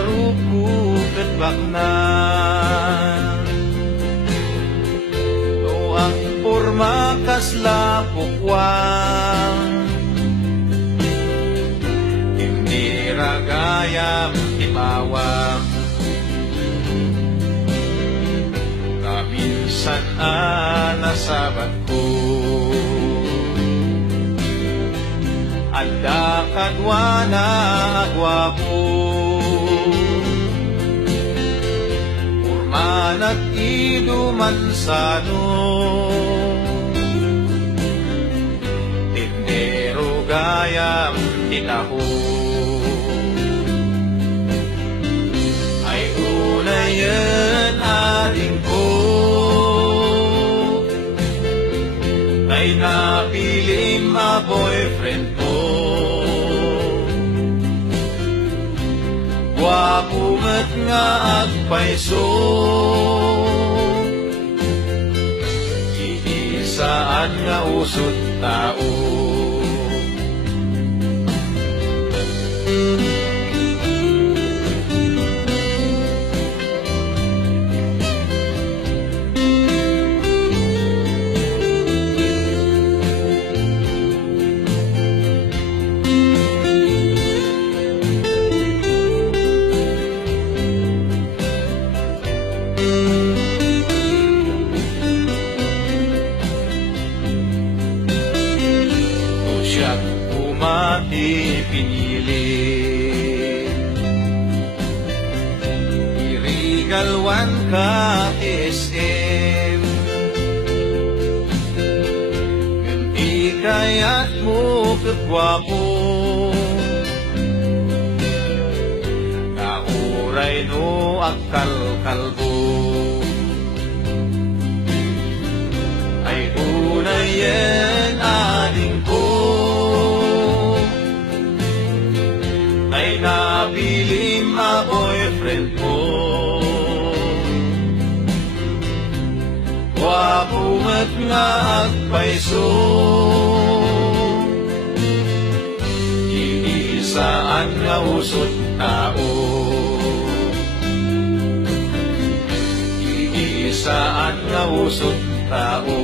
Ipagarukukat bakna no ang porma kasla pukwang hindi ragayam timawang kaminsan nasabat ko anda kadwa na agwapo urman at idumansano tindero gayam tinaho ay unayan aling ko ay napilim a boyfriend ko Wapungat nga agpaiso Iisaan nga usod tao Siya't umati pinili Irigalwan ka SM Ganti kaya't mo kagwapo Kauray no agkalkalbo Ay unayen ading ko ay nabilim a boyfriend ko Wapungat nga agpaiso Iisaan nga usod tao Iisaan nga usod tao